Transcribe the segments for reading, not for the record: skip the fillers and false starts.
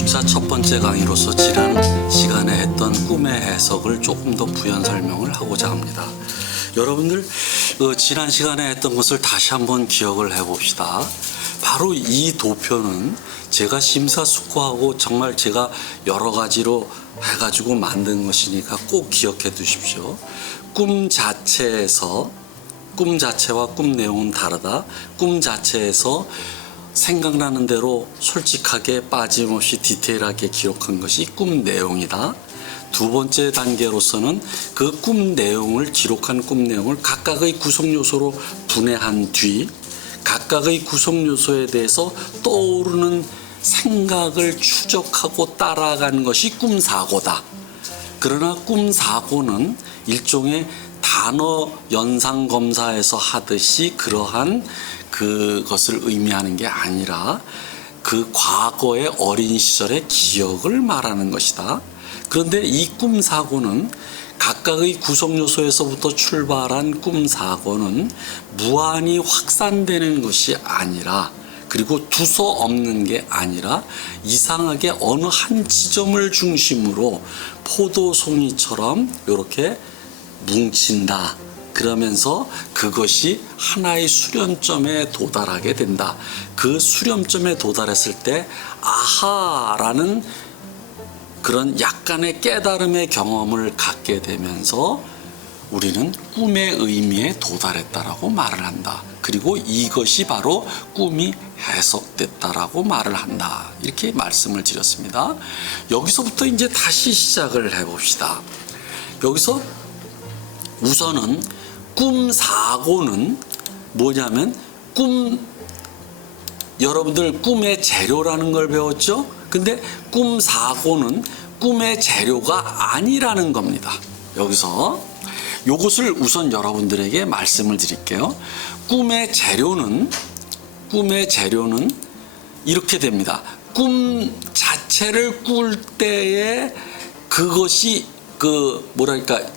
2주차 첫 번째 강의로서 지난 시간에 했던 꿈의 해석을 조금 더 부연 설명을 하고자 합니다. 여러분들 지난 시간에 했던 것을 다시 한번 기억을 해봅시다. 바로 이 도표는 제가 심사숙고하고 정말 제가 여러 가지로 해가지고 만든 것이니까 꼭 기억해 두십시오. 꿈 자체와 꿈 내용은 다르다. 꿈 자체에서 생각나는 대로 솔직하게 빠짐없이 디테일하게 기록한 것이 꿈 내용이다. 두 번째 단계로서는 그 꿈 내용을 기록한 꿈 내용을 각각의 구성 요소로 분해한 뒤 각각의 구성 요소에 대해서 떠오르는 생각을 추적하고 따라간 것이 꿈사고다. 그러나 꿈사고는 일종의 단어 연상 검사에서 하듯이 그러한 그것을 의미하는 게 아니라 그 과거의 어린 시절의 기억을 말하는 것이다. 그런데 이 꿈사고는 각각의 구성 요소에서부터 출발한 꿈사고는 무한히 확산되는 것이 아니라 그리고 두서없는 게 아니라 이상하게 어느 한 지점을 중심으로 포도송이처럼 이렇게 뭉친다. 그러면서 그것이 하나의 수렴점에 도달하게 된다. 그 수렴점에 도달했을 때 아하라는 그런 약간의 깨달음의 경험을 갖게 되면서 우리는 꿈의 의미에 도달했다라고 말을 한다. 그리고 이것이 바로 꿈이 해석됐다라고 말을 한다. 이렇게 말씀을 드렸습니다. 여기서부터 이제 다시 시작을 해봅시다. 여기서 우선은 꿈사고는 뭐냐면 여러분들 꿈의 재료라는 걸 배웠죠? 근데 꿈사고는 꿈의 재료가 아니라는 겁니다. 여기서 요것을 우선 여러분들에게 말씀을 드릴게요. 꿈의 재료는 이렇게 됩니다. 꿈 자체를 꿀 때에 그것이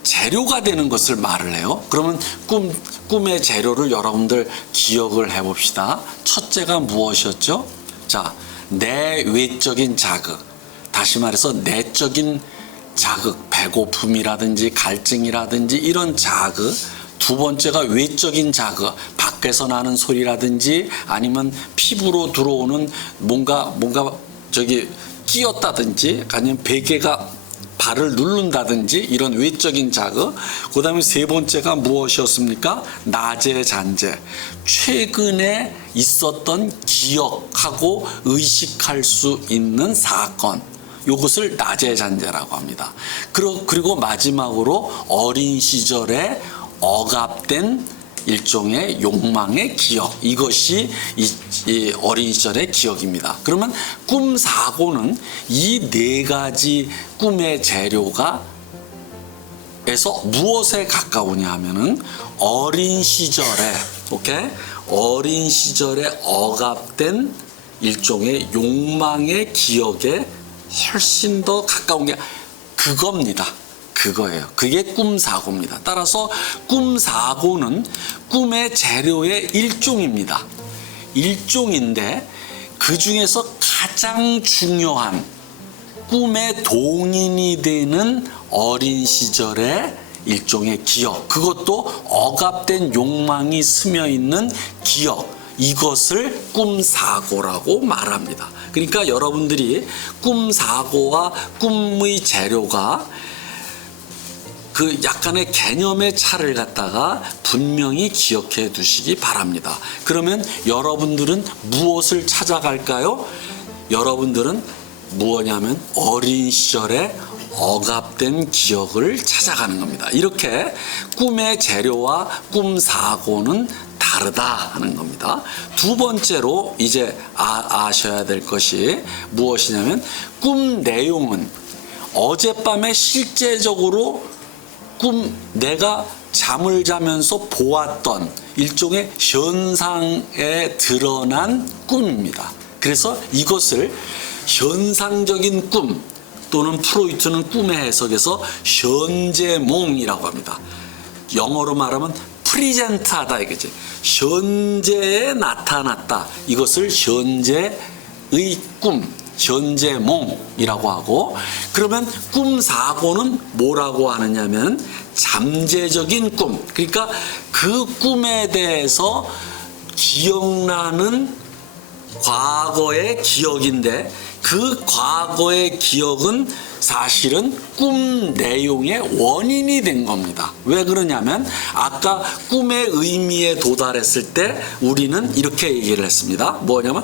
재료가 되는 것을 말을 해요. 그러면 꿈의 재료를 여러분들 기억을 해봅시다. 첫째가 무엇이었죠? 자, 내외적인 자극. 다시 말해서 내적인 자극, 배고픔이라든지 갈증이라든지 이런 자극. 두 번째가 외적인 자극, 밖에서 나는 소리라든지 아니면 피부로 들어오는 뭔가 끼었다든지 아니면 베개가 발을 누른다든지 이런 외적인 자극. 그 다음에 세 번째가 무엇이었습니까? 낮의 잔재. 최근에 있었던 기억하고 의식할 수 있는 사건. 이것을 낮의 잔재라고 합니다. 그리고 마지막으로 어린 시절에 억압된 일종의 욕망의 기억. 이것이 이 어린 시절의 기억입니다. 그러면 꿈사고는 이 네 가지 꿈의 재료가 에서 무엇에 가까우냐 하면은 어린 시절에 억압된 일종의 욕망의 기억에 훨씬 더 가까운 게 그겁니다. 그거예요. 그게 꿈사고입니다. 따라서 꿈사고는 꿈의 재료의 일종입니다. 일종인데 그 중에서 가장 중요한 꿈의 동인이 되는 어린 시절의 일종의 기억, 그것도 억압된 욕망이 스며 있는 기억, 이것을 꿈사고라고 말합니다. 그러니까 여러분들이 꿈사고와 꿈의 재료가 그 약간의 개념의 차를 갖다가 분명히 기억해 두시기 바랍니다. 그러면 여러분들은 무엇을 찾아갈까요? 여러분들은 무엇냐면 어린 시절에 억압된 기억을 찾아가는 겁니다. 이렇게 꿈의 재료와 꿈사고는 다르다 하는 겁니다. 두 번째로 이제 아셔야 될 것이 무엇이냐면 꿈 내용은 어젯밤에 실제적으로 내가 잠을 자면서 보았던 일종의 현상에 드러난 꿈입니다. 그래서 이것을 현상적인 꿈 또는 프로이트는 꿈의 해석에서 현재몽이라고 합니다. 영어로 말하면 프리젠트하다 이거지. 현재에 나타났다. 이것을 현재 꿈, 현재몽이라고 하고, 그러면 꿈사고는 뭐라고 하느냐면 잠재적인 꿈, 그러니까 그 꿈에 대해서 기억나는 과거의 기억인데 그 과거의 기억은 사실은 꿈 내용의 원인이 된 겁니다. 왜 그러냐면 아까 꿈의 의미에 도달했을 때 우리는 이렇게 얘기를 했습니다. 뭐냐면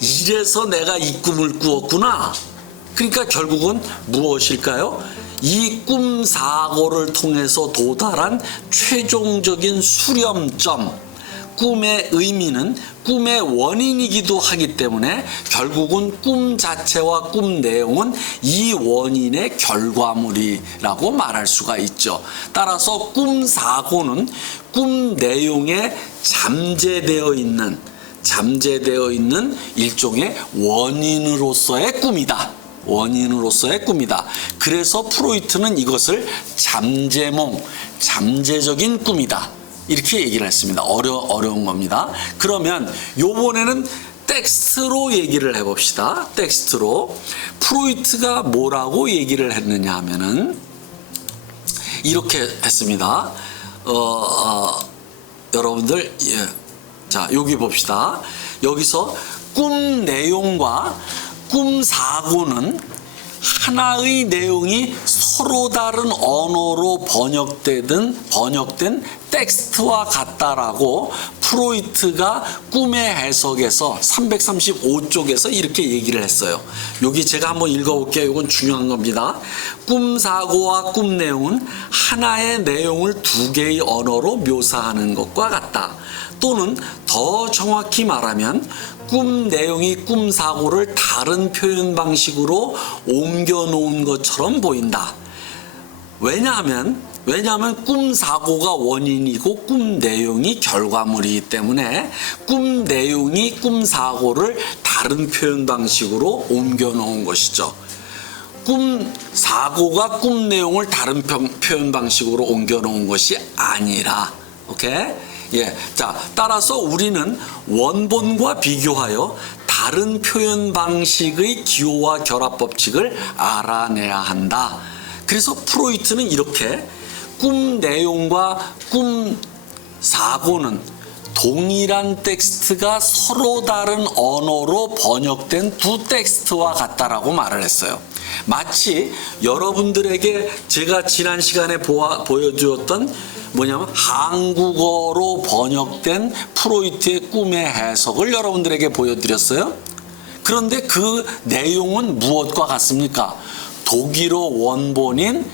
이래서 내가 이 꿈을 꾸었구나. 그러니까 결국은 무엇일까요? 이 꿈 사고를 통해서 도달한 최종적인 수렴점, 꿈의 의미는 꿈의 원인이기도 하기 때문에 결국은 꿈 자체와 꿈 내용은 이 원인의 결과물이라고 말할 수가 있죠. 따라서 꿈 사고는 꿈 내용에 잠재되어 있는 일종의 원인으로서의 꿈이다. 원인으로서의 꿈이다. 그래서 프로이트는 이것을 잠재몽, 잠재적인 꿈이다. 이렇게 얘기를 했습니다. 어려운 겁니다. 그러면 요번에는 텍스트로 얘기를 해봅시다. 텍스트로. 프로이트가 뭐라고 얘기를 했느냐 하면은 이렇게 했습니다. 여러분들, 자, 여기 봅시다. 여기서 꿈 내용과 꿈 사고는 하나의 내용이 서로 다른 언어로 번역된 텍스트와 같다라고 프로이트가 꿈의 해석에서 335쪽에서 이렇게 얘기를 했어요. 여기 제가 한번 읽어볼게요. 이건 중요한 겁니다. 꿈 사고와 꿈 내용은 하나의 내용을 두 개의 언어로 묘사하는 것과 같다. 또는 더 정확히 말하면 꿈 내용이 꿈 사고를 다른 표현 방식으로 옮겨 놓은 것처럼 보인다. 왜냐하면 꿈 사고가 원인이고 꿈 내용이 결과물이기 때문에 꿈 내용이 꿈 사고를 다른 표현 방식으로 옮겨 놓은 것이죠. 꿈 사고가 꿈 내용을 다른 표현 방식으로 옮겨 놓은 것이 아니라, 오케이? 자, 따라서 우리는 원본과 비교하여 다른 표현 방식의 기호와 결합 법칙을 알아내야 한다. 그래서 프로이트는 이렇게 꿈 내용과 꿈 사고는 동일한 텍스트가 서로 다른 언어로 번역된 두 텍스트와 같다라고 말을 했어요. 마치 여러분들에게 제가 지난 시간에 보여주었던 뭐냐면 한국어로 번역된 프로이트의 꿈의 해석을 여러분들에게 보여드렸어요. 그런데 그 내용은 무엇과 같습니까? 독일어 원본인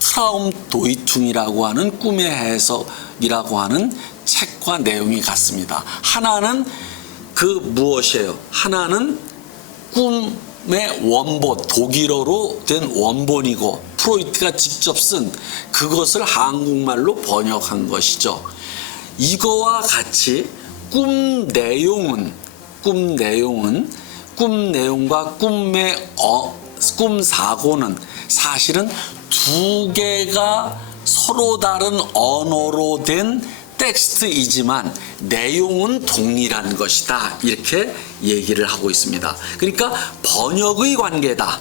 트라움도이퉁이라고 하는 꿈의 해석이라고 하는 책과 내용이 같습니다. 하나는 무엇이에요? 하나는 꿈의 원본, 독일어로 된 원본이고 프로이트가 직접 쓴 그것을 한국말로 번역한 것이죠. 이거와 같이 꿈 내용과 꿈 사고는 사실은 두 개가 서로 다른 언어로 된 텍스트이지만 내용은 동일한 것이다. 이렇게 얘기를 하고 있습니다. 그러니까 번역의 관계다.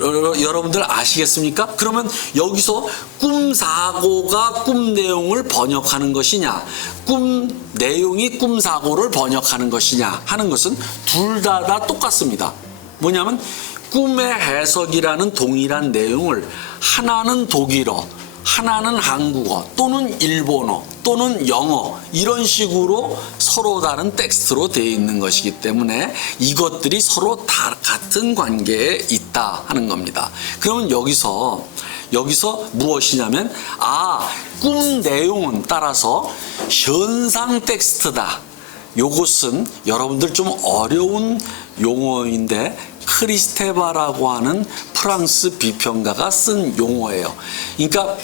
여러분들 아시겠습니까? 그러면 여기서 꿈 사고가 꿈 내용을 번역하는 것이냐, 꿈 내용이 꿈 사고를 번역하는 것이냐 하는 것은 둘 다 똑같습니다. 뭐냐면 꿈의 해석이라는 동일한 내용을 하나는 독일어, 하나는 한국어 또는 일본어 또는 영어 이런 식으로 서로 다른 텍스트로 되어 있는 것이기 때문에 이것들이 서로 다 같은 관계에 있다 하는 겁니다. 그러면 여기서 무엇이냐면 꿈 내용은 따라서 현상 텍스트다. 요것은 여러분들 좀 어려운 용어인데 크리스테바라고 하는 프랑스 비평가가 쓴 용어예요. 그러니까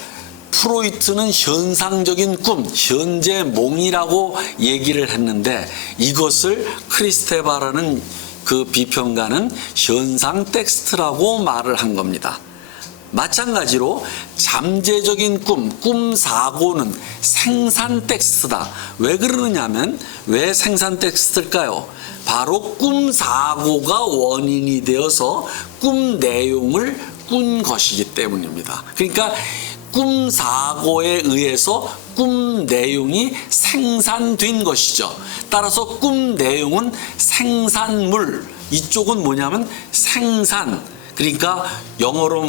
프로이트는 현상적인 꿈, 현재몽이라고 얘기를 했는데 이것을 크리스테바라는 그 비평가는 현상 텍스트라고 말을 한 겁니다. 마찬가지로 잠재적인 꿈 사고는 생산 텍스트다. 왜 그러느냐면 왜 생산 텍스트일까요? 바로 꿈 사고가 원인이 되어서 꿈 내용을 꾼 것이기 때문입니다. 그러니까 꿈 사고에 의해서 꿈 내용이 생산된 것이죠. 따라서 꿈 내용은 생산물, 이쪽은 뭐냐면 생산. 그러니까 영어로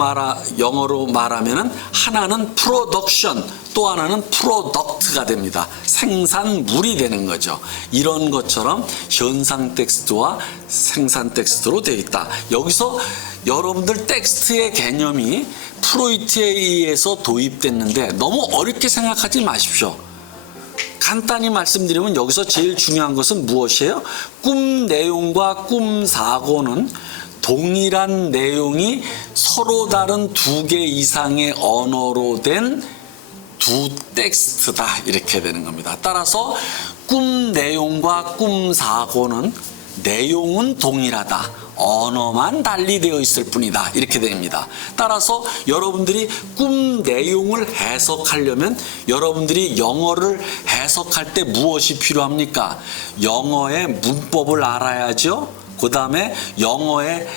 말하면은 하나는 프로덕션, 또 하나는 프로덕트가 됩니다. 생산물이 되는 거죠. 이런 것처럼 현상 텍스트와 생산 텍스트로 되어 있다. 여기서 여러분들 텍스트의 개념이 프로이트에 의해서 도입됐는데 너무 어렵게 생각하지 마십시오. 간단히 말씀드리면 여기서 제일 중요한 것은 무엇이에요? 꿈 내용과 꿈 사고는 동일한 내용이 서로 다른 두 개 이상의 언어로 된 두 텍스트다, 이렇게 되는 겁니다. 따라서 꿈 내용과 꿈 사고는 내용은 동일하다, 언어만 달리 되어 있을 뿐이다, 이렇게 됩니다. 따라서 여러분들이 꿈 내용을 해석하려면 여러분들이 영어를 해석할 때 무엇이 필요합니까? 영어의 문법을 알아야죠. 그 다음에 영어의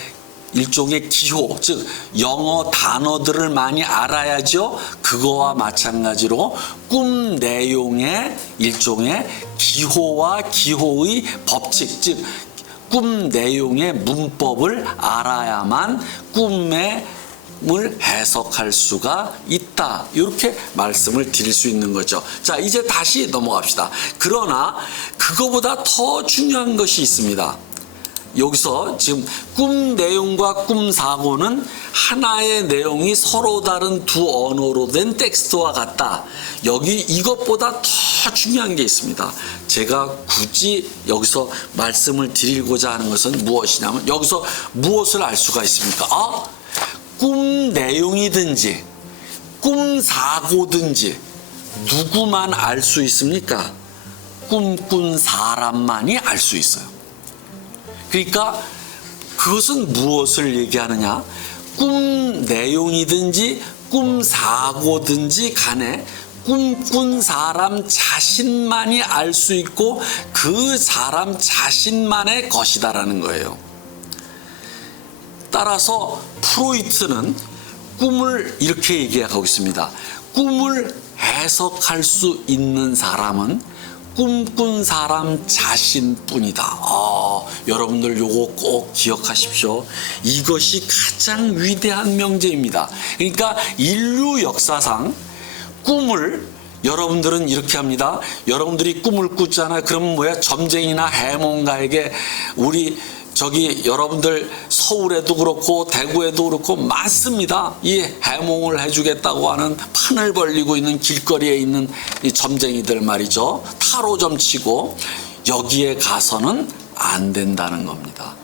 일종의 기호, 즉 영어 단어들을 많이 알아야죠. 그거와 마찬가지로 꿈 내용의 일종의 기호와 기호의 법칙, 즉 꿈 내용의 문법을 알아야만 꿈의 을 해석할 수가 있다, 이렇게 말씀을 드릴 수 있는 거죠. 자, 이제 다시 넘어갑시다. 그러나 그거보다 더 중요한 것이 있습니다. 여기서 지금 꿈 내용과 꿈 사고는 하나의 내용이 서로 다른 두 언어로 된 텍스트와 같다. 여기 이것보다 더 중요한 게 있습니다. 제가 굳이 여기서 말씀을 드리고자 하는 것은 무엇이냐면 여기서 무엇을 알 수가 있습니까? 꿈 내용이든지 꿈 사고든지 누구만 알 수 있습니까? 꿈꾼 사람만이 알 수 있어요. 그러니까 그것은 무엇을 얘기하느냐? 꿈 내용이든지 꿈 사고든지 간에 꿈꾼 사람 자신만이 알 수 있고 그 사람 자신만의 것이다라는 거예요. 따라서 프로이트는 꿈을 이렇게 얘기하고 있습니다. 꿈을 해석할 수 있는 사람은 꿈꾼 사람 자신뿐이다. 여러분들 요거 꼭 기억하십시오. 이것이 가장 위대한 명제입니다. 그러니까 인류 역사상 꿈을 여러분들은 이렇게 합니다. 여러분들이 꿈을 꾸잖아요. 그러면 뭐야? 점쟁이나 해몽가에게 우리 여러분들 서울에도 그렇고 대구에도 그렇고 많습니다. 이 해몽을 해주겠다고 하는 판을 벌리고 있는 길거리에 있는 이 점쟁이들 말이죠. 타로점 치고 여기에 가서는 안 된다는 겁니다.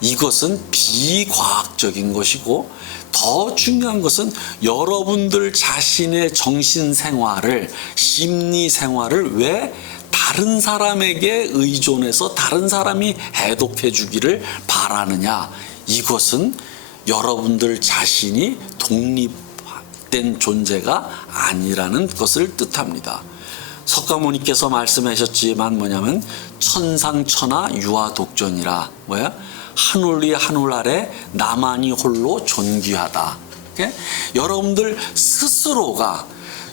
이것은 비과학적인 것이고 더 중요한 것은 여러분들 자신의 정신생활을, 심리생활을 왜 다른 사람에게 의존해서 다른 사람이 해독해 주기를 바라느냐. 이것은 여러분들 자신이 독립된 존재가 아니라는 것을 뜻합니다. 석가모니께서 말씀하셨지만 뭐냐면 천상천하 유아독존이라, 뭐야? 한올 위 한올 아래 나만이 홀로 존귀하다. 여러분들 스스로가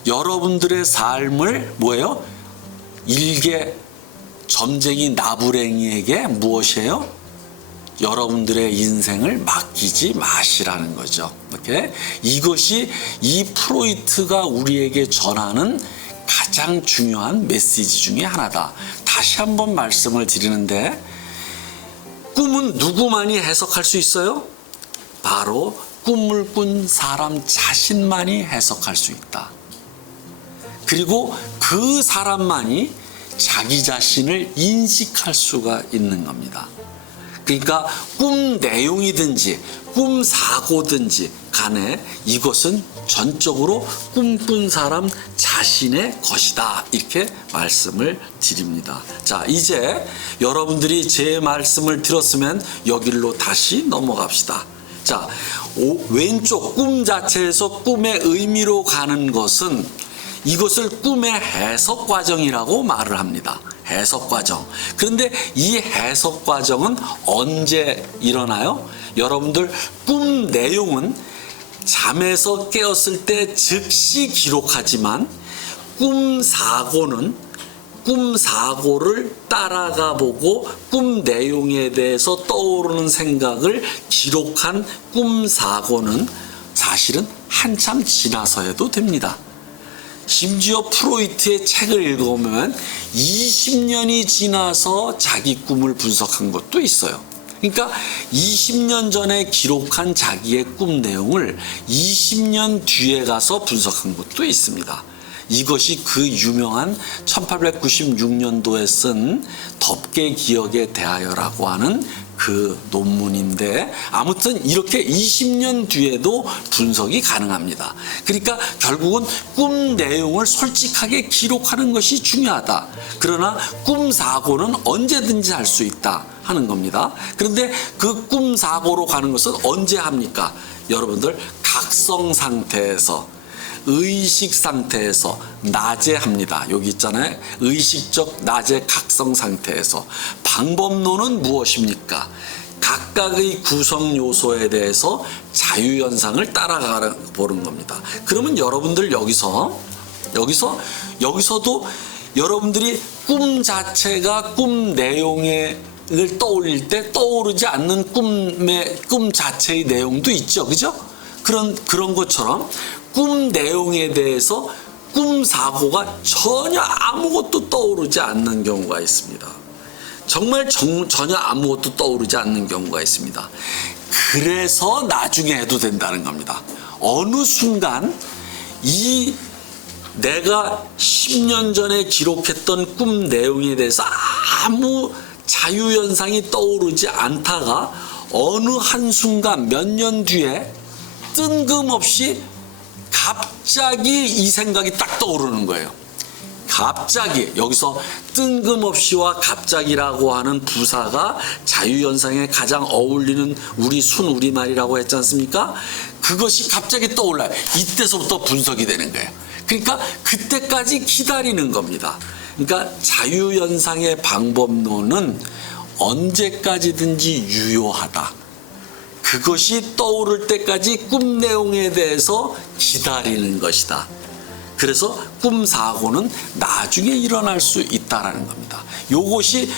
여러분들의 삶을 뭐예요? 일개 점쟁이 나부랭이에게 무엇이에요? 여러분들의 인생을 맡기지 마시라는 거죠. 이것이 이 프로이트가 우리에게 전하는 가장 중요한 메시지 중에 하나다. 다시 한번 말씀을 드리는데 꿈은 누구만이 해석할 수 있어요? 바로 꿈을 꾼 사람 자신만이 해석할 수 있다. 그리고 그 사람만이 자기 자신을 인식할 수가 있는 겁니다. 그러니까 꿈 내용이든지 꿈 사고든지 간에 이것은 전적으로 꿈꾼 사람 자신의 것이다, 이렇게 말씀을 드립니다. 자, 이제 여러분들이 제 말씀을 들었으면 여기로 다시 넘어갑시다. 자, 왼쪽 꿈 자체에서 꿈의 의미로 가는 것은 이것을 꿈의 해석 과정이라고 말을 합니다. 해석 과정. 그런데 이 해석 과정은 언제 일어나요? 여러분들 꿈 내용은 잠에서 깨었을 때 즉시 기록하지만 꿈 사고를 따라가 보고 꿈 내용에 대해서 떠오르는 생각을 기록한 꿈 사고는 사실은 한참 지나서 해도 됩니다. 심지어 프로이트의 책을 읽어보면 20년이 지나서 자기 꿈을 분석한 것도 있어요. 그러니까 20년 전에 기록한 자기의 꿈 내용을 20년 뒤에 가서 분석한 것도 있습니다. 이것이 그 유명한 1896년도에 쓴 덥게 기억에 대하여라고 하는 그 논문인데, 아무튼 이렇게 20년 뒤에도 분석이 가능합니다. 그러니까 결국은 꿈 내용을 솔직하게 기록하는 것이 중요하다. 그러나 꿈 사고는 언제든지 할 수 있다 하는 겁니다. 그런데 그 꿈 사고로 가는 것은 언제 합니까? 여러분들 각성 상태에서, 의식 상태에서 낮에 합니다. 여기 있잖아요. 의식적 낮의 각성 상태에서. 방법론은 무엇입니까? 각각의 구성 요소에 대해서 자유현상을 따라가 보는 겁니다. 그러면 여러분들 여기서도 여러분들이 꿈 자체가 꿈 내용을 떠올릴 때 떠오르지 않는 꿈 자체의 내용도 있죠. 그죠? 그런 것처럼 꿈 내용에 대해서 꿈 사고가 전혀 아무것도 떠오르지 않는 경우가 있습니다. 정말 전혀 아무것도 떠오르지 않는 경우가 있습니다. 그래서 나중에 해도 된다는 겁니다. 어느 순간 내가 10년 전에 기록했던 꿈 내용에 대해서 아무 자유현상이 떠오르지 않다가 어느 한순간 몇 년 뒤에 뜬금없이 갑자기 이 생각이 딱 떠오르는 거예요. 갑자기, 여기서 뜬금없이와 갑자기라고 하는 부사가 자유현상에 가장 어울리는 우리 순우리말이라고 했지 않습니까? 그것이 갑자기 떠올라요. 이때서부터 분석이 되는 거예요. 그러니까 그때까지 기다리는 겁니다. 그러니까 자유현상의 방법론은 언제까지든지 유효하다. 그것이 떠오를 때까지 꿈 내용에 대해서 기다리는 것이다. 그래서 꿈 사고는 나중에 일어날 수 있다라는 겁니다. 이것이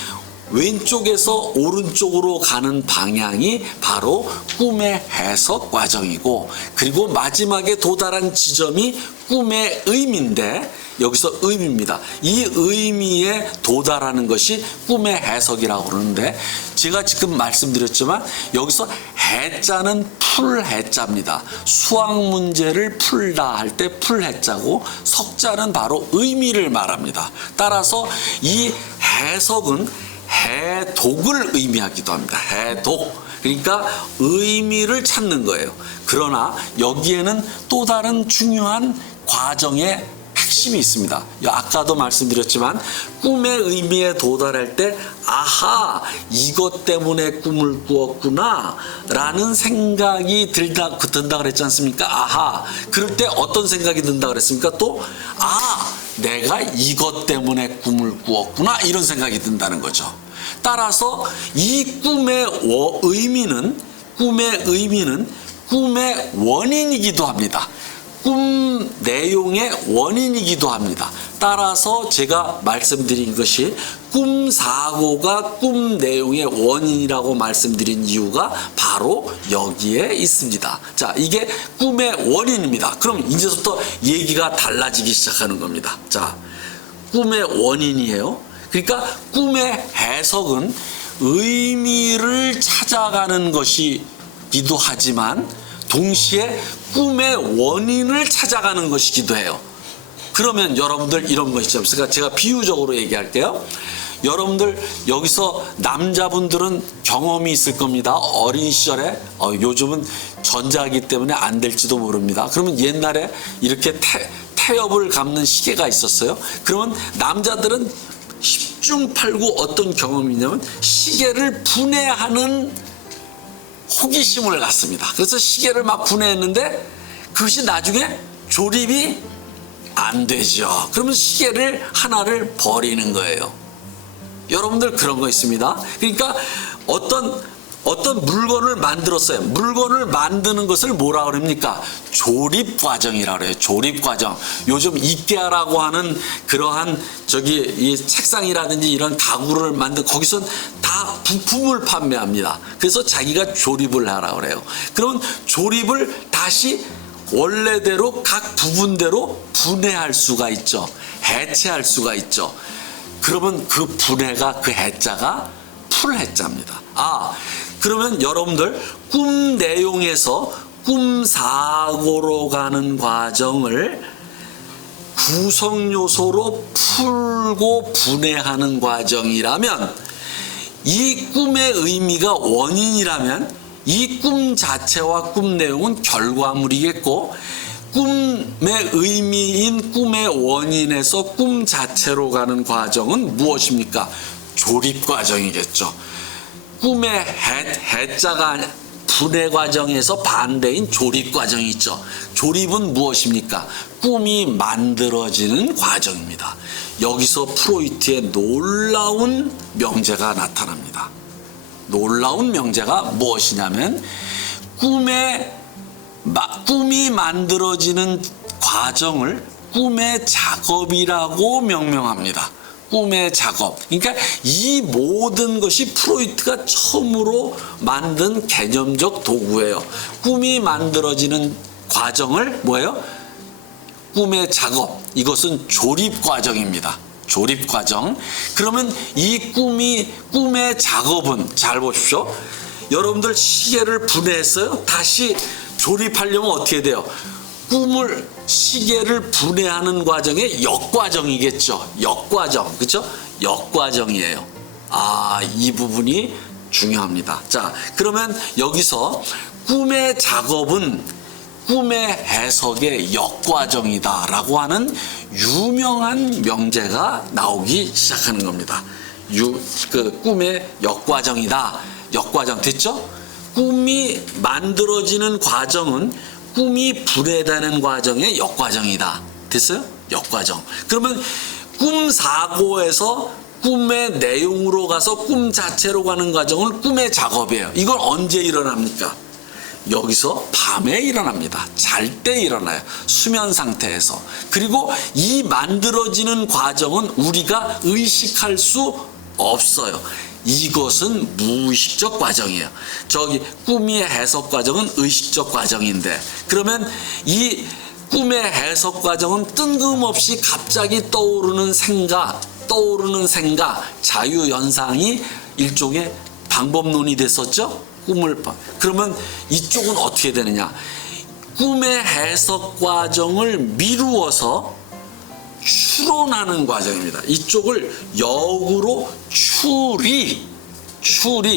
왼쪽에서 오른쪽으로 가는 방향이 바로 꿈의 해석 과정이고, 그리고 마지막에 도달한 지점이 꿈의 의미인데, 여기서 의미입니다. 이 의미에 도달하는 것이 꿈의 해석이라고 그러는데, 제가 지금 말씀드렸지만 여기서 해자는 풀해자입니다. 수학 문제를 풀다 할 때 풀해자고, 석자는 바로 의미를 말합니다. 따라서 이 해석은 해독을 의미하기도 합니다. 해독. 그러니까 의미를 찾는 거예요. 그러나 여기에는 또 다른 중요한 과정의 핵심이 있습니다. 아까도 말씀드렸지만 꿈의 의미에 도달할 때 아하, 이것 때문에 꿈을 꾸었구나 라는 생각이 든다 그랬지 않습니까? 아하, 그럴 때 어떤 생각이 든다 그랬습니까? 또 내가 이것 때문에 꿈을 꾸었구나, 이런 생각이 든다는 거죠. 따라서 이 꿈의 의미는 꿈의 원인이기도 합니다. 꿈 내용의 원인이기도 합니다. 따라서 제가 말씀드린 것이 꿈 사고가 꿈 내용의 원인이라고 말씀드린 이유가 바로 여기에 있습니다. 자, 이게 꿈의 원인입니다. 그럼 이제부터 얘기가 달라지기 시작하는 겁니다. 자, 꿈의 원인이에요. 그러니까 꿈의 해석은 의미를 찾아가는 것이기도 하지만 동시에 꿈의 원인을 찾아가는 것이기도 해요. 그러면 여러분들 이런 거 있죠. 그러니까 제가 비유적으로 얘기할게요. 여러분들 여기서 남자분들은 경험이 있을 겁니다. 어린 시절에 요즘은 전자기 때문에 안 될지도 모릅니다. 그러면 옛날에 이렇게 태엽을 감는 시계가 있었어요. 그러면 남자들은 10중 8구 어떤 경험이 있냐면 시계를 분해하는 호기심을 갖습니다. 그래서 시계를 막 분해했는데 그것이 나중에 조립이 안 되죠. 그러면 시계를 하나를 버리는 거예요. 여러분들 그런 거 있습니다. 그러니까 어떤 물건을 만들었어요. 물건을 만드는 것을 뭐라 그럽니까? 조립 과정이라고 그래요. 조립 과정. 요즘 이케아라고 하는 그러한 이 책상이라든지 이런 가구를 거기서 다 부품을 판매합니다. 그래서 자기가 조립을 하라고 그래요. 그러면 조립을 다시 원래대로 각 부분대로 분해할 수가 있죠. 해체할 수가 있죠. 그러면 그 분해가 그 해자가 풀해자입니다. 그러면 여러분들 꿈 내용에서 꿈 사고로 가는 과정을 구성 요소로 풀고 분해하는 과정이라면 이 꿈의 의미가 원인이라면 이 꿈 자체와 꿈 내용은 결과물이겠고 꿈의 의미인 꿈의 원인에서 꿈 자체로 가는 과정은 무엇입니까? 조립 과정이겠죠. 꿈의 해자가 분해 과정에서 반대인 조립 과정이 있죠. 조립은 무엇입니까? 꿈이 만들어지는 과정입니다. 여기서 프로이트의 놀라운 명제가 나타납니다. 놀라운 명제가 무엇이냐면 꿈이 만들어지는 과정을 꿈의 작업이라고 명명합니다. 꿈의 작업. 그러니까 이 모든 것이 프로이트가 처음으로 만든 개념적 도구예요. 꿈이 만들어지는 과정을 뭐예요? 꿈의 작업. 이것은 조립 과정입니다. 조립 과정. 그러면 이 꿈의 작업은 잘 보십시오. 여러분들 시계를 분해했어요? 다시 조립하려면 어떻게 돼요? 시계를 분해하는 과정의 역과정이겠죠. 역과정. 그렇죠? 역과정이에요. 이 부분이 중요합니다. 자, 그러면 여기서 꿈의 작업은 꿈의 해석의 역과정이다라고 하는 유명한 명제가 나오기 시작하는 겁니다. 꿈의 역과정이다. 역과정 됐죠? 꿈이 만들어지는 과정은 꿈이 분해되는 과정의 역과정이다. 됐어요? 역과정. 그러면 꿈 사고에서 꿈의 내용으로 가서 꿈 자체로 가는 과정은 꿈의 작업이에요. 이건 언제 일어납니까? 여기서 밤에 일어납니다. 잘 때 일어나요. 수면 상태에서. 그리고 이 만들어지는 과정은 우리가 의식할 수 없어요. 이것은 무의식적 과정이에요. 꿈의 해석 과정은 의식적 과정인데, 그러면 이 꿈의 해석 과정은 뜬금없이 갑자기 떠오르는 생각, 자유연상이 일종의 방법론이 됐었죠? 그러면 이쪽은 어떻게 되느냐? 꿈의 해석 과정을 미루어서 추론하는 과정입니다. 이쪽을 역으로 추리.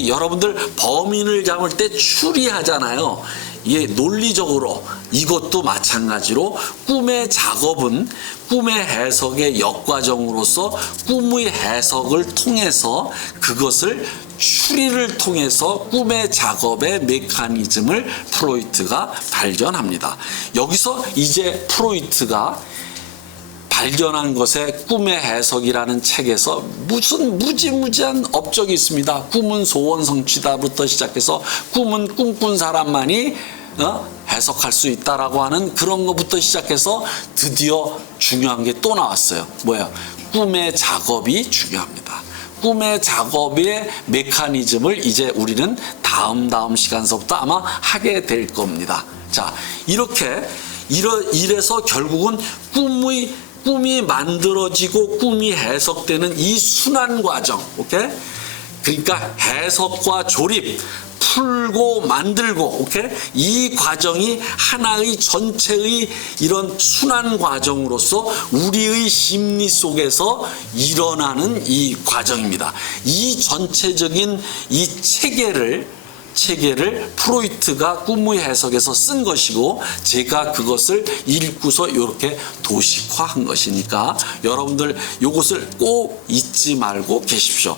여러분들 범인을 잡을 때 추리하잖아요. 이게 논리적으로 이것도 마찬가지로 꿈의 작업은 꿈의 해석의 역과정으로서 꿈의 해석을 통해서 그것을 추리를 통해서 꿈의 작업의 메커니즘을 프로이트가 발견합니다. 여기서 이제 프로이트가 발견한 것에 꿈의 해석이라는 책에서 무슨 무지무지한 업적이 있습니다. 꿈은 소원 성취다부터 시작해서 꿈은 꿈꾼 사람만이 해석할 수 있다라고 하는 그런 것부터 시작해서 드디어 중요한 게 또 나왔어요. 뭐예요? 꿈의 작업이 중요합니다. 꿈의 작업의 메커니즘을 이제 우리는 다음 시간서부터 아마 하게 될 겁니다. 자, 이래서 결국은 꿈이 만들어지고 꿈이 해석되는 이 순환 과정, 오케이? 그러니까 해석과 조립, 풀고 만들고, 오케이? 이 과정이 하나의 전체의 이런 순환 과정으로서 우리의 심리 속에서 일어나는 이 과정입니다. 이 전체적인 이 체계를 프로이트가 꿈의 해석에서 쓴 것이고 제가 그것을 읽고서 이렇게 도식화한 것이니까 여러분들 이것을 꼭 잊지 말고 계십시오.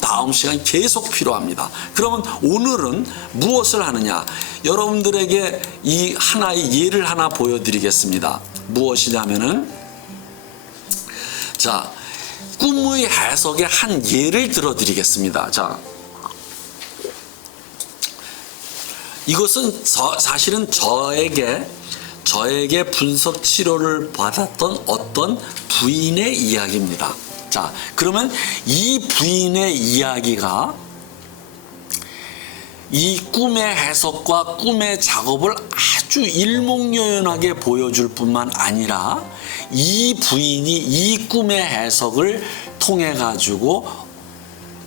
다음 시간 계속 필요합니다. 그러면 오늘은 무엇을 하느냐? 여러분들에게 이 하나의 예를 하나 보여드리겠습니다. 무엇이냐면은, 자, 꿈의 해석의 한 예를 들어드리겠습니다. 자, 이것은 사실은 저에게 분석 치료를 받았던 어떤 부인의 이야기입니다. 자, 그러면 이 부인의 이야기가 이 꿈의 해석과 꿈의 작업을 아주 일목요연하게 보여줄 뿐만 아니라 이 부인이 이 꿈의 해석을 통해 가지고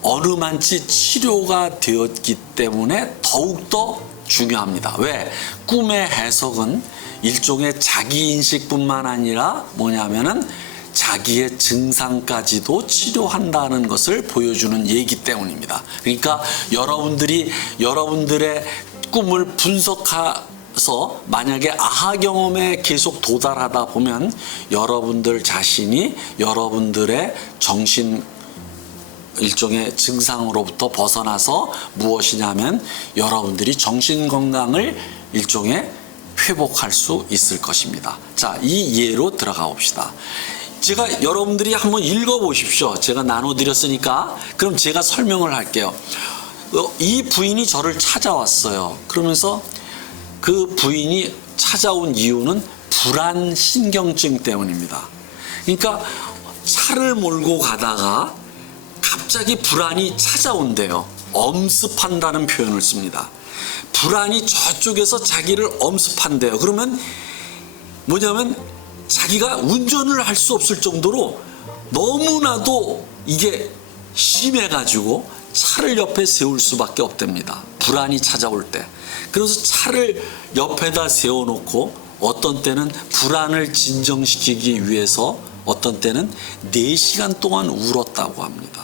어루만치 치료가 되었기 때문에 더욱더 중요합니다. 왜? 꿈의 해석은 일종의 자기인식뿐만 아니라 뭐냐면은 자기의 증상까지도 치료한다는 것을 보여주는 예이기 때문입니다. 그러니까 여러분들의 꿈을 분석해서 만약에 아하 경험에 계속 도달하다 보면 여러분들 자신이 여러분들의 정신 일종의 증상으로부터 벗어나서 무엇이냐면 여러분들이 정신 건강을 일종의 회복할 수 있을 것입니다. 자, 이 예로 들어가 봅시다. 제가 여러분들이 한번 읽어보십시오. 제가 나눠드렸으니까 그럼 제가 설명을 할게요. 이 부인이 저를 찾아왔어요. 그러면서 그 부인이 찾아온 이유는 불안 신경증 때문입니다. 그러니까 차를 몰고 가다가 갑자기 불안이 찾아온대요. 엄습한다는 표현을 씁니다. 불안이 저쪽에서 자기를 엄습한대요. 그러면 뭐냐면 자기가 운전을 할 수 없을 정도로 너무나도 이게 심해가지고 차를 옆에 세울 수밖에 없답니다. 불안이 찾아올 때. 그래서 차를 옆에다 세워놓고 어떤 때는 불안을 진정시키기 위해서 어떤 때는 4시간 동안 울었다고 합니다.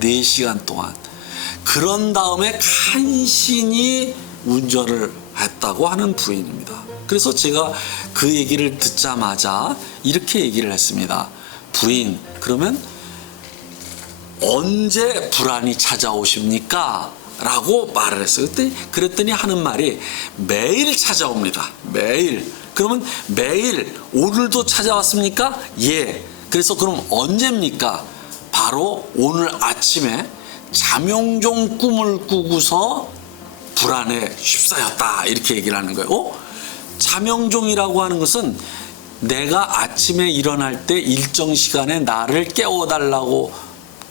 4시간 동안. 그런 다음에 간신히 운전을 했다고 하는 부인입니다. 그래서 제가 그 얘기를 듣자마자 이렇게 얘기를 했습니다. 부인, 그러면 언제 불안이 찾아오십니까? 라고 말을 했어요. 그랬더니 하는 말이 매일 찾아옵니다. 매일. 그러면 매일 오늘도 찾아왔습니까? 예. 그래서 그럼 언제입니까? 바로 오늘 아침에 잠용종 꿈을 꾸고서 불안에 휩싸였다. 이렇게 얘기를 하는 거예요. 잠용종이라고 하는 것은 내가 아침에 일어날 때 일정 시간에 나를 깨워달라고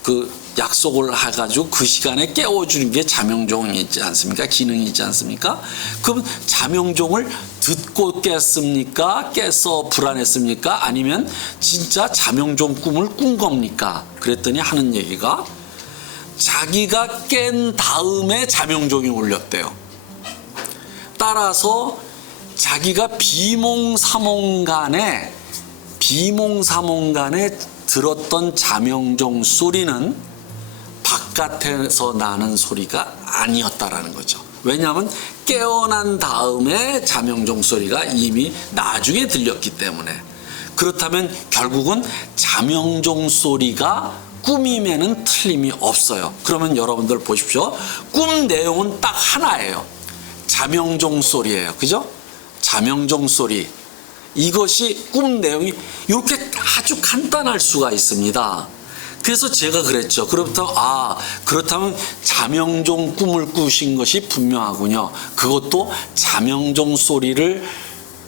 그 약속을 해가지고 그 시간에 깨워주는 게 잠용종이지 않습니까? 기능이지 않습니까? 그럼 잠용종을 듣고 깼습니까? 깨서 불안했습니까? 아니면 진짜 잠용종 꿈을 꾼 겁니까? 그랬더니 하는 얘기가 자기가 깬 다음에 잠용종이 울렸대요. 따라서 자기가 비몽사몽간에 들었던 잠용종 소리는 바깥에서 나는 소리가 아니었다라는 거죠. 왜냐하면 깨어난 다음에 잠용종 소리가 이미 나중에 들렸기 때문에. 그렇다면 결국은 잠용종 소리가 꿈임에는 틀림이 없어요. 그러면 여러분들 보십시오. 꿈 내용은 딱 하나예요. 잠용종 소리예요. 그죠? 잠용종 소리. 이것이 꿈 내용이 이렇게 아주 간단할 수가 있습니다. 그래서 제가 그랬죠. 그렇다면 잠용종 꿈을 꾸신 것이 분명하군요. 그것도 잠용종 소리를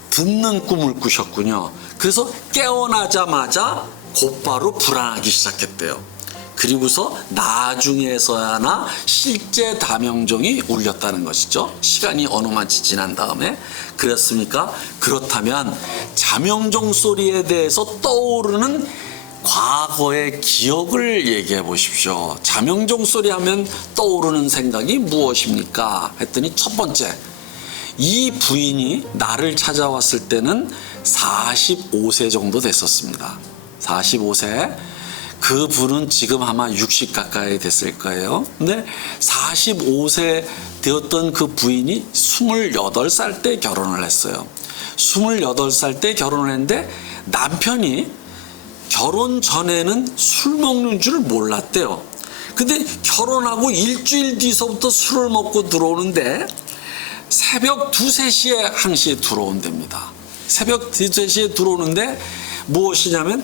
듣는 꿈을 꾸셨군요. 그래서 깨어나자마자 곧바로 불안하기 시작했대요. 그리고서 나중에서야나 실제 잠용종이 울렸다는 것이죠. 시간이 어느만치 지난 다음에. 그렇습니까? 그렇다면 잠용종 소리에 대해서 떠오르는 과거의 기억을 얘기해 보십시오. 잠용종 소리 하면 떠오르는 생각이 무엇입니까? 했더니 첫 번째, 이 부인이 나를 찾아왔을 때는 45세 정도 됐었습니다. 45세. 그 분은 지금 아마 60 가까이 됐을 거예요. 근데 45세 되었던 그 부인이 28살 때 결혼을 했어요. 28살 때 결혼을 했는데 남편이 결혼 전에는 술 먹는 줄 몰랐대요. 근데 결혼하고 일주일 뒤서부터 술을 먹고 들어오는데 새벽 2, 3시에 항시에 들어온답니다. 새벽 2, 3시에 들어오는데 무엇이냐면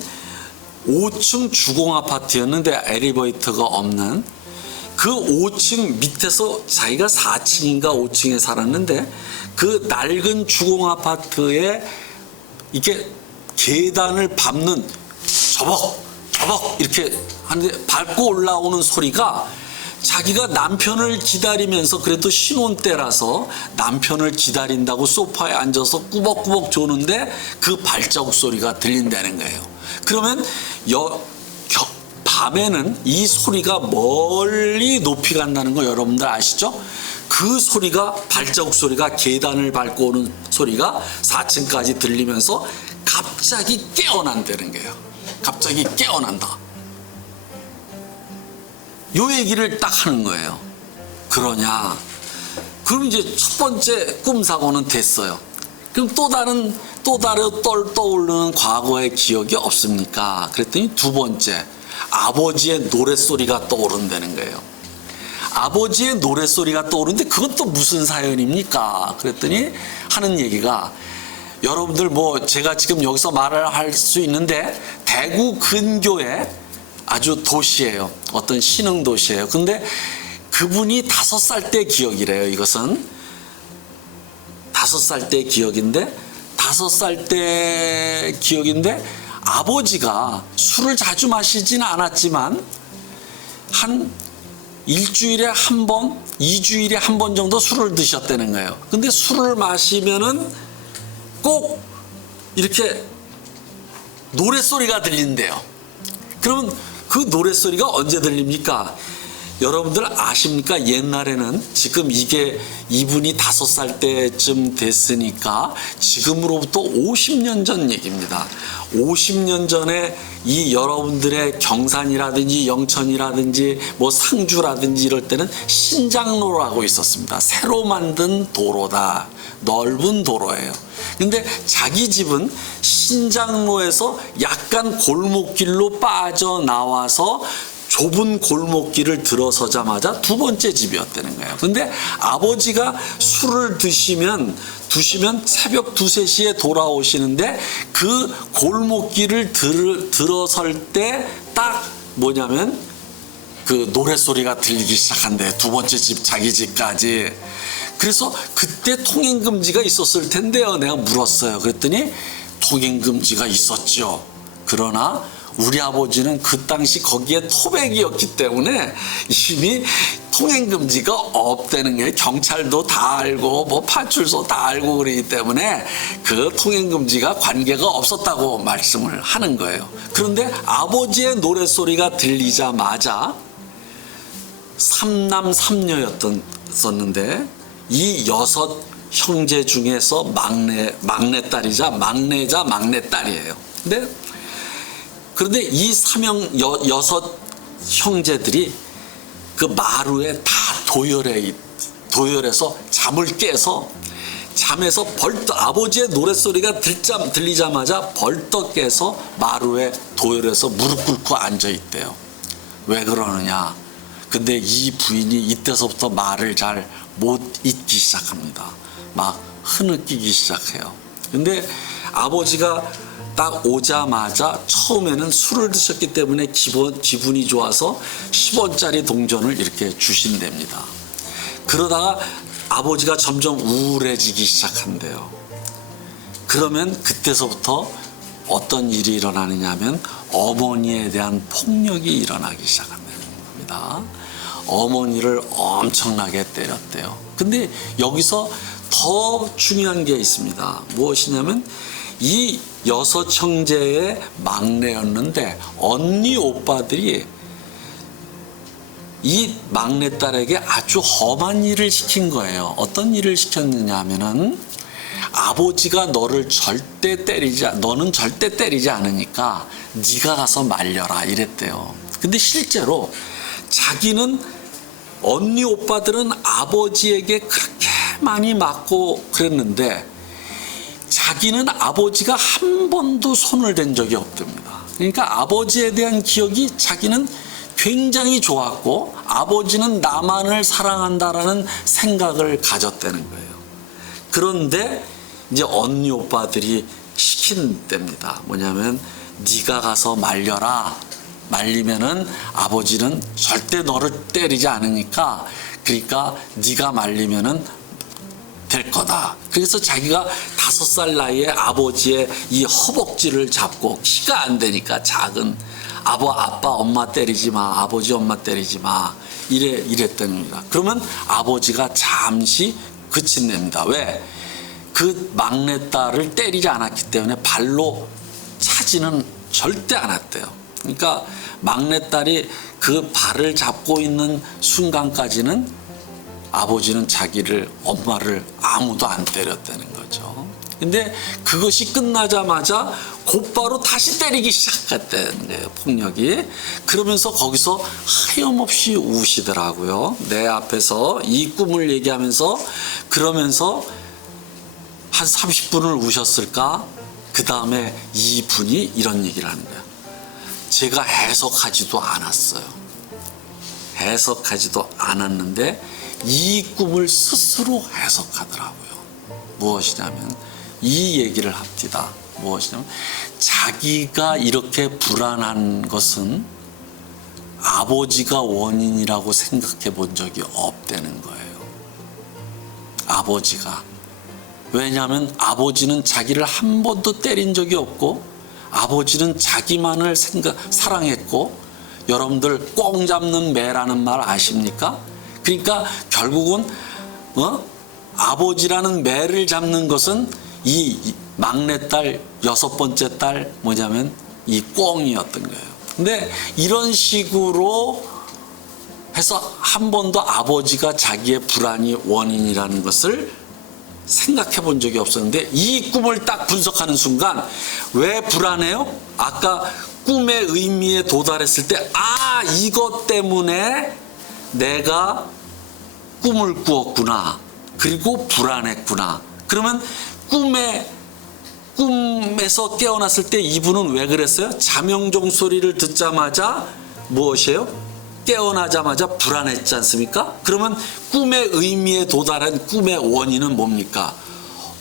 5층 주공 아파트였는데 엘리베이터가 없는 그 5층 밑에서 자기가 4층인가 5층에 살았는데 그 낡은 주공 아파트에 이렇게 계단을 밟는 저벅 이렇게 하는데 밟고 올라오는 소리가 자기가 남편을 기다리면서 그래도 신혼 때라서 남편을 기다린다고 소파에 앉아서 꾸벅꾸벅 조는데 그 발자국 소리가 들린다는 거예요. 그러면 밤에는 이 소리가 멀리 높이 간다는 거 여러분들 아시죠? 그 소리가 발자국 소리가 계단을 밟고 오는 소리가 4층까지 들리면서 갑자기 깨어난다는 거예요. 갑자기 깨어난다. 요 얘기를 딱 하는 거예요. 그러냐? 그럼 이제 첫 번째 꿈 사고는 됐어요. 그럼 또 다른 떠오르는 과거의 기억이 없습니까? 그랬더니 두 번째, 아버지의 노랫소리가 떠오른다는 거예요. 아버지의 노랫소리가 떠오르는데 그건 또 무슨 사연입니까? 그랬더니 하는 얘기가 여러분들 뭐 제가 지금 여기서 말을 할 수 있는데 대구 근교에 아주 도시예요. 어떤 신흥 도시예요. 근데 그분이 5살 때 기억이래요. 이것은 5살 때 기억인데 5살 때 기억인데 아버지가 술을 자주 마시지는 않았지만 한 일주일에 한 번, 2주일에 한 번 정도 술을 드셨다는 거예요. 근데 술을 마시면은 꼭 이렇게 노랫소리가 들린대요. 그러면 그 노랫소리가 언제 들립니까? 여러분들 아십니까? 옛날에는 지금 이게 이분이 5살 때쯤 됐으니까 지금으로부터 50년 전 얘기입니다. 50년 전에 이 여러분들의 경산이라든지 영천이라든지 뭐 상주라든지 이럴 때는 신장로라고 있었습니다. 새로 만든 도로다. 넓은 도로예요. 근데 자기 집은 신장로에서 약간 골목길로 빠져나와서 좁은 골목길을 들어서자마자 두 번째 집이었다는 거예요. 근데 아버지가 술을 드시면 새벽 2, 3시에 돌아오시는데 그 골목길을 들어설 때 딱 뭐냐면 그 노랫소리가 들리기 시작한대. 두 번째 집, 자기 집까지. 그래서 그때 통행금지가 있었을 텐데요. 내가 물었어요. 그랬더니 통행금지가 있었죠. 그러나 우리 아버지는 그 당시 거기에 토백이었기 때문에 이미 통행금지가 없다는 게 경찰도 다 알고 뭐 파출소 다 알고 그러기 때문에 그 통행금지가 관계가 없었다고 말씀을 하는 거예요. 그런데 아버지의 노랫소리가 들리자마자 3남 3녀였었는데 이 6 형제 중에서 막내딸이자 막내딸이에요. 그런데 이 6 형제들이 그 마루에 다 도열해서 잠을 깨서 잠에서 벌떡 아버지의 노랫소리가 들리자마자 벌떡 깨서 마루에 도열해서 무릎 꿇고 앉아 있대요. 왜 그러느냐? 근데 이 부인이 이때서부터 말을 잘 못 잇기 시작합니다. 막 흐느끼기 시작해요. 근데 아버지가 딱 오자마자 처음에는 술을 드셨기 때문에 기분이 좋아서 10원짜리 동전을 이렇게 주신답니다. 그러다가 아버지가 점점 우울해지기 시작한대요. 그러면 그때서부터 어떤 일이 일어나느냐 하면 어머니에 대한 폭력이 일어나기 시작한다는 겁니다. 어머니를 엄청나게 때렸대요. 근데 여기서 더 중요한 게 있습니다. 무엇이냐면 이 6 형제의 막내였는데 언니 오빠들이 이 막내딸에게 아주 험한 일을 시킨 거예요. 어떤 일을 시켰느냐 하면은 아버지가 너는 절대 때리지 않으니까 네가 가서 말려라 이랬대요. 근데 실제로 자기는 언니 오빠들은 아버지에게 그렇게 많이 맞고 그랬는데 자기는 아버지가 한 번도 손을 댄 적이 없답니다. 그러니까 아버지에 대한 기억이 자기는 굉장히 좋았고 아버지는 나만을 사랑한다라는 생각을 가졌다는 거예요. 그런데 이제 언니 오빠들이 시킨답니다. 뭐냐면 네가 가서 말려라. 말리면은 아버지는 절대 너를 때리지 않으니까 그러니까 네가 말리면은 될 거다. 그래서 자기가 5살 나이에 아버지의 이 허벅지를 잡고 키가 안 되니까 작은 아빠 엄마 때리지 마. 아버지 엄마 때리지 마. 이랬다는 겁니다. 그러면 아버지가 잠시 그친답니다. 왜? 그 막내딸을 때리지 않았기 때문에 발로 차지는 절대 않았대요. 그러니까 막내딸이 그 발을 잡고 있는 순간까지는 아버지는 자기를 엄마를 아무도 안 때렸다는 거죠. 근데 그것이 끝나자마자 곧바로 다시 때리기 시작했다는 거예요. 폭력이. 그러면서 거기서 하염없이 우시더라고요. 내 앞에서 이 꿈을 얘기하면서 그러면서 한 30분을 우셨을까? 그 다음에 이분이 이런 얘기를 하는 거예요. 제가 해석하지도 않았어요. 해석하지도 않았는데 이 꿈을 스스로 해석하더라고요. 무엇이냐면 이 얘기를 합니다. 무엇이냐면 자기가 이렇게 불안한 것은 아버지가 원인이라고 생각해 본 적이 없다는 거예요. 아버지가. 왜냐하면 아버지는 자기를 한 번도 때린 적이 없고 아버지는 자기만을 사랑했고 여러분들 꽁 잡는 매라는 말 아십니까? 그러니까 결국은 아버지라는 매를 잡는 것은 이 막내딸 6번째 딸 뭐냐면 이 꽁이었던 거예요. 근데 이런 식으로 해서 한 번도 아버지가 자기의 불안이 원인이라는 것을 생각해 본 적이 없었는데 이 꿈을 딱 분석하는 순간 왜 불안해요? 아까 꿈의 의미에 도달했을 때 이것 때문에 내가 꿈을 꾸었구나. 그리고 불안했구나. 그러면 꿈에서 깨어났을 때 이분은 왜 그랬어요? 자명종 소리를 듣자마자 무엇이에요? 깨어나자마자 불안했지 않습니까? 그러면 꿈의 의미에 도달한 꿈의 원인은 뭡니까?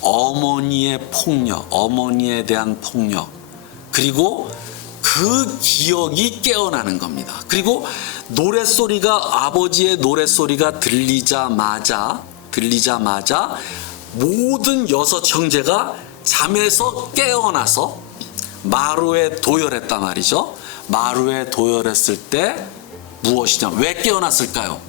어머니의 폭력, 어머니에 대한 폭력, 그리고 그 기억이 깨어나는 겁니다. 그리고 노랫소리가 아버지의 노랫소리가 들리자마자 모든 6 형제가 잠에서 깨어나서 마루에 도열했단 말이죠. 마루에 도열했을 때 무엇이냐? 왜 깨어났을까요?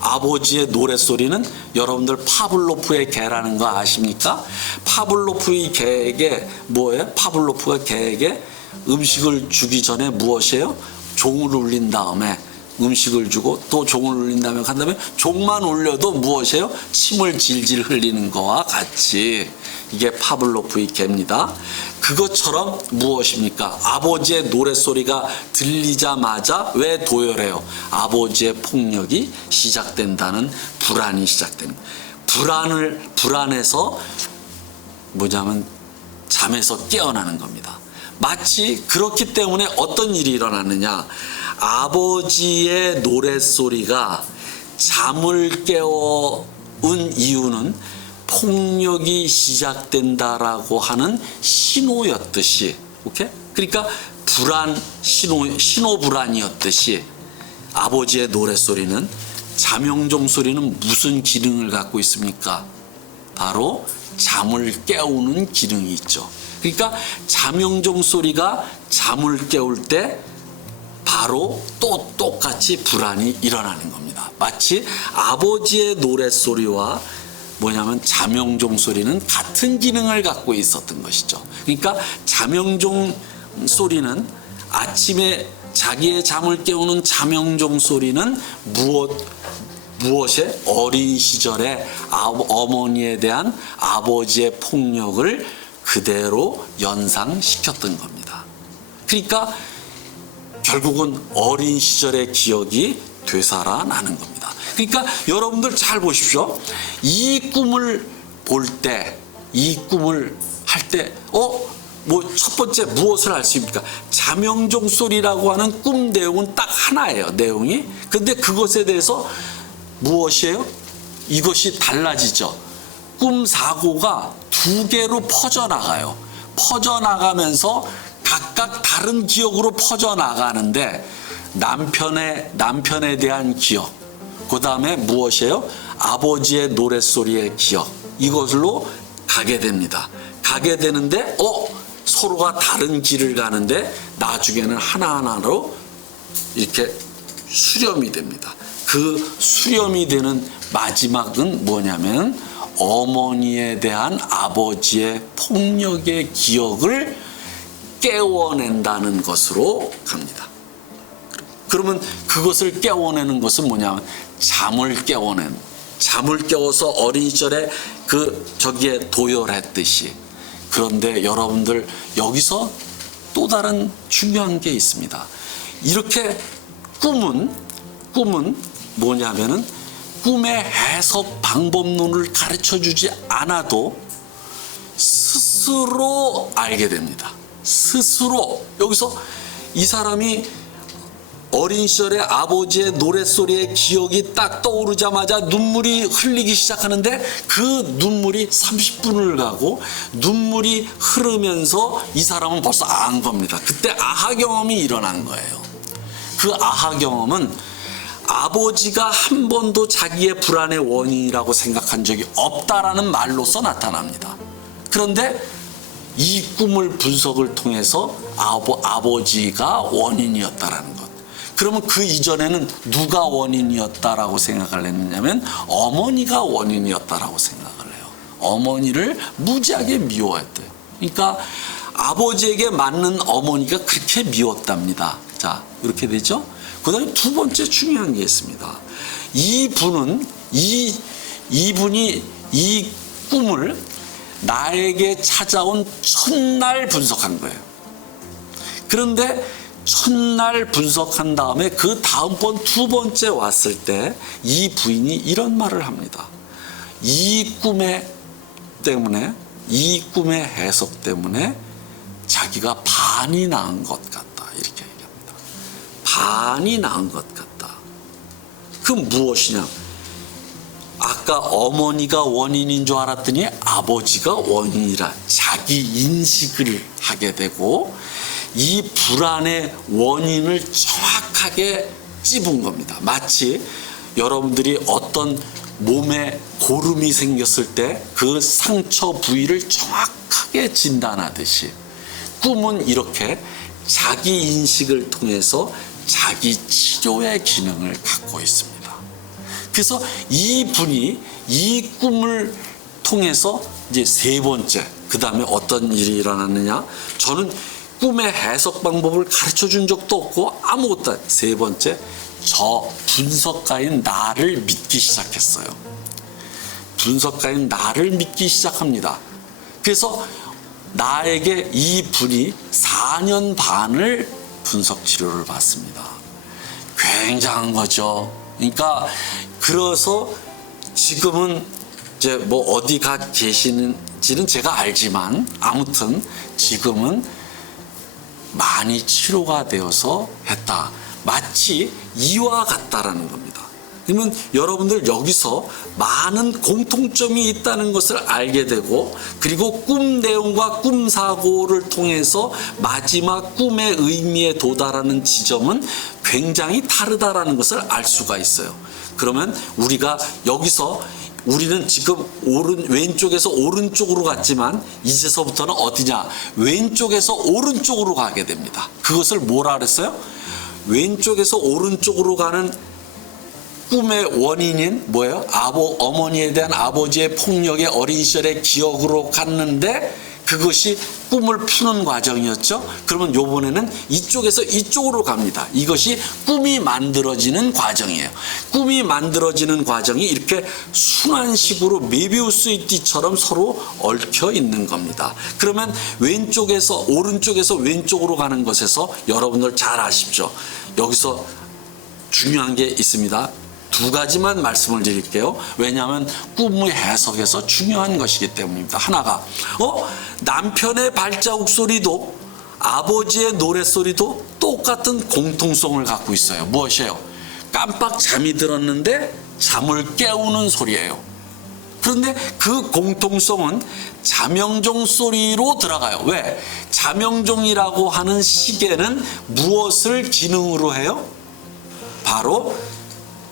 아버지의 노랫소리는 여러분들 파블로프의 개라는 거 아십니까? 파블로프의 개에게 뭐예요? 파블로프가 개에게 음식을 주기 전에 무엇이에요? 종을 울린 다음에 음식을 주고 또 종을 울린 다음에 간 다음에 종만 울려도 무엇이에요? 침을 질질 흘리는 거와 같이 이게 파블로프의 개입니다. 그것처럼 무엇입니까? 아버지의 노랫소리가 들리자마자 왜 도열해요? 아버지의 폭력이 시작된다는 불안이 시작되는 거예요. 불안해서 뭐냐면 잠에서 깨어나는 겁니다. 마치 그렇기 때문에 어떤 일이 일어나느냐? 아버지의 노랫소리가 잠을 깨워온 이유는 폭력이 시작된다라고 하는 신호였듯이, 오케이? 그러니까 신호 불안이었듯이 아버지의 노랫소리는 자명종 소리는 무슨 기능을 갖고 있습니까? 바로 잠을 깨우는 기능이 있죠. 그러니까 자명종 소리가 잠을 깨울 때 바로 또 똑같이 불안이 일어나는 겁니다. 마치 아버지의 노랫소리와 뭐냐면 자명종 소리는 같은 기능을 갖고 있었던 것이죠. 그러니까 자명종 소리는 아침에 자기의 잠을 깨우는 자명종 소리는 무엇에? 어린 시절에 어머니에 대한 아버지의 폭력을 그대로 연상시켰던 겁니다. 그러니까 결국은 어린 시절의 기억이 되살아나는 겁니다. 그러니까 여러분들 잘 보십시오. 이 꿈을 볼 때, 이 꿈을 할 때, 뭐 첫 번째 무엇을 알 수 있습니까? 자명종 소리라고 하는 꿈 내용은 딱 하나예요. 내용이. 근데 그것에 대해서 무엇이에요? 이것이 달라지죠. 꿈 사고가 두 개로 퍼져나가요. 퍼져나가면서 각각 다른 기억으로 퍼져나가는데 남편에 대한 기억, 그 다음에 무엇이에요? 아버지의 노랫소리의 기억, 이것으로 가게 됩니다. 가게 되는데 서로가 다른 길을 가는데 나중에는 하나하나로 이렇게 수렴이 됩니다. 그 수렴이 되는 마지막은 뭐냐면 어머니에 대한 아버지의 폭력의 기억을 깨워낸다는 것으로 갑니다. 그러면 그것을 깨워내는 것은 뭐냐면 잠을 깨워서 어린 시절에 저기에 도열했듯이. 그런데 여러분들 여기서 또 다른 중요한 게 있습니다. 이렇게 꿈은 뭐냐면은 꿈의 해석 방법론을 가르쳐 주지 않아도 스스로 알게 됩니다. 스스로. 여기서 이 사람이 어린 시절에 아버지의 노랫소리의 기억이 딱 떠오르자마자 눈물이 흘리기 시작하는데 그 눈물이 30분을 가고 눈물이 흐르면서 이 사람은 벌써 안 겁니다. 그때 아하 경험이 일어난 거예요. 그 아하 경험은 아버지가 한 번도 자기의 불안의 원인이라고 생각한 적이 없다라는 말로서 나타납니다. 그런데 이 꿈을 분석을 통해서 아버지가 원인이었다라는 것. 그러면 그 이전에는 누가 원인이었다라고 생각을 했느냐면 어머니가 원인이었다라고 생각을 해요. 어머니를 무지하게 미워했대요. 그러니까 아버지에게 맞는 어머니가 그렇게 미웠답니다. 자, 이렇게 되죠. 그 다음에 두 번째 중요한 게 있습니다. 이분이 이 꿈을 나에게 찾아온 첫날 분석한 거예요. 그런데 첫날 분석한 다음에 그 다음번 두 번째 왔을 때 이 부인이 이런 말을 합니다. 이 꿈의 해석 때문에 자기가 반이 나은 것 같다. 이렇게 얘기합니다. 반이 나은 것 같다. 그 무엇이냐? 아까 어머니가 원인인 줄 알았더니 아버지가 원인이라 자기 인식을 하게 되고 이 불안의 원인을 정확하게 찝은 겁니다. 마치 여러분들이 어떤 몸에 고름이 생겼을 때 그 상처 부위를 정확하게 진단하듯이 꿈은 이렇게 자기 인식을 통해서 자기 치료의 기능을 갖고 있습니다. 그래서 이분이 이 꿈을 통해서 이제 세 번째, 그 다음에 어떤 일이 일어났느냐? 저는 꿈의 해석 방법을 가르쳐 준 적도 없고 아무것도. 세 번째, 저 분석가인 나를 믿기 시작했어요. 분석가인 나를 믿기 시작합니다. 그래서 나에게 이 분이 4년 반을 분석 치료를 받습니다. 굉장한 거죠. 그러니까 그래서 지금은 이제 뭐 어디 가 계시는지는 제가 알지만 아무튼 지금은 많이 치료가 되어서 했다. 마치 이와 같다라는 겁니다. 그러면 여러분들 여기서 많은 공통점이 있다는 것을 알게 되고, 그리고 꿈 내용과 꿈 사고를 통해서 마지막 꿈의 의미에 도달하는 지점은 굉장히 다르다라는 것을 알 수가 있어요. 그러면 우리가 여기서 우리는 지금 왼쪽에서 오른쪽으로 갔지만 이제서부터는 어디냐? 왼쪽에서 오른쪽으로 가게 됩니다. 그것을 뭐라 그랬어요? 왼쪽에서 오른쪽으로 가는 꿈의 원인인 뭐예요? 어머니에 대한 아버지의 폭력의 어린 시절의 기억으로 갔는데 그것이 꿈을 푸는 과정이었죠. 그러면 요번에는 이쪽에서 이쪽으로 갑니다. 이것이 꿈이 만들어지는 과정이에요. 꿈이 만들어지는 과정이 이렇게 순환식으로 메비우스의 띠처럼 서로 얽혀 있는 겁니다. 그러면 오른쪽에서 왼쪽으로 가는 것에서 여러분들 잘 아십시오. 여기서 중요한 게 있습니다. 두 가지만 말씀을 드릴게요. 왜냐하면 꿈의 해석에서 중요한 것이기 때문입니다. 하나가 남편의 발자국 소리도 아버지의 노랫소리도 똑같은 공통성을 갖고 있어요. 무엇이에요? 깜빡 잠이 들었는데 잠을 깨우는 소리예요. 그런데 그 공통성은 자명종 소리로 들어가요. 왜? 자명종이라고 하는 시계는 무엇을 기능으로 해요? 바로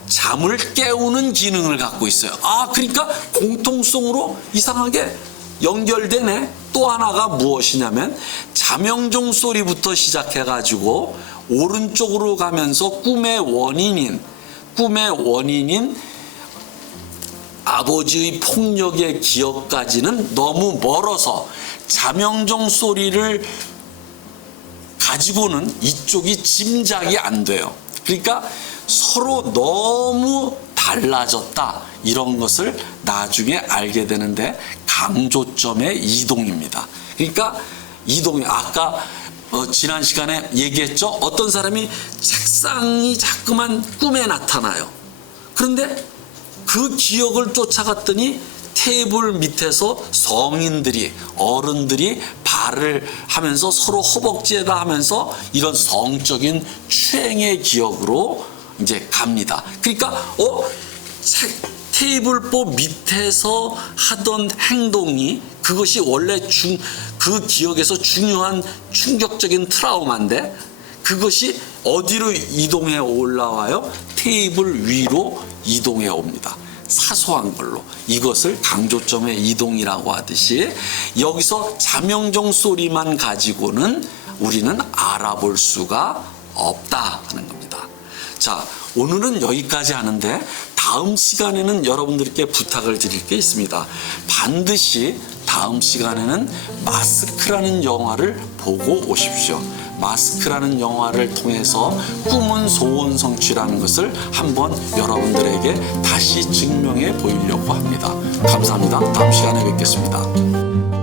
잠을 깨우는 기능을 갖고 있어요. 그러니까 공통성으로 이상하게 연결되네. 또 하나가 무엇이냐면 자명종 소리부터 시작해가지고 오른쪽으로 가면서 꿈의 원인인 아버지의 폭력의 기억까지는 너무 멀어서 자명종 소리를 가지고는 이쪽이 짐작이 안 돼요. 그러니까 서로 너무 달라졌다, 이런 것을 나중에 알게 되는데 강조점의 이동입니다. 그러니까 이동이 아까 지난 시간에 얘기했죠. 어떤 사람이 책상이 자꾸만 꿈에 나타나요. 그런데 그 기억을 쫓아갔더니 테이블 밑에서 성인들이, 어른들이 발을 하면서 서로 허벅지에다 하면서 이런 성적인 추행의 기억으로 이제 갑니다. 그러니까 테이블보 밑에서 하던 행동이 그것이 원래 그 기억에서 중요한 충격적인 트라우마인데 그것이 어디로 이동해 올라와요? 테이블 위로 이동해 옵니다. 사소한 걸로. 이것을 강조점의 이동이라고 하듯이 여기서 자명종 소리만 가지고는 우리는 알아볼 수가 없다 하는 겁니다. 자, 오늘은 여기까지 하는데 다음 시간에는 여러분들께 부탁을 드릴 게 있습니다. 반드시 다음 시간에는 마스크라는 영화를 보고 오십시오. 마스크라는 영화를 통해서 꿈은 소원 성취라는 것을 한번 여러분들에게 다시 증명해 보이려고 합니다. 감사합니다. 다음 시간에 뵙겠습니다.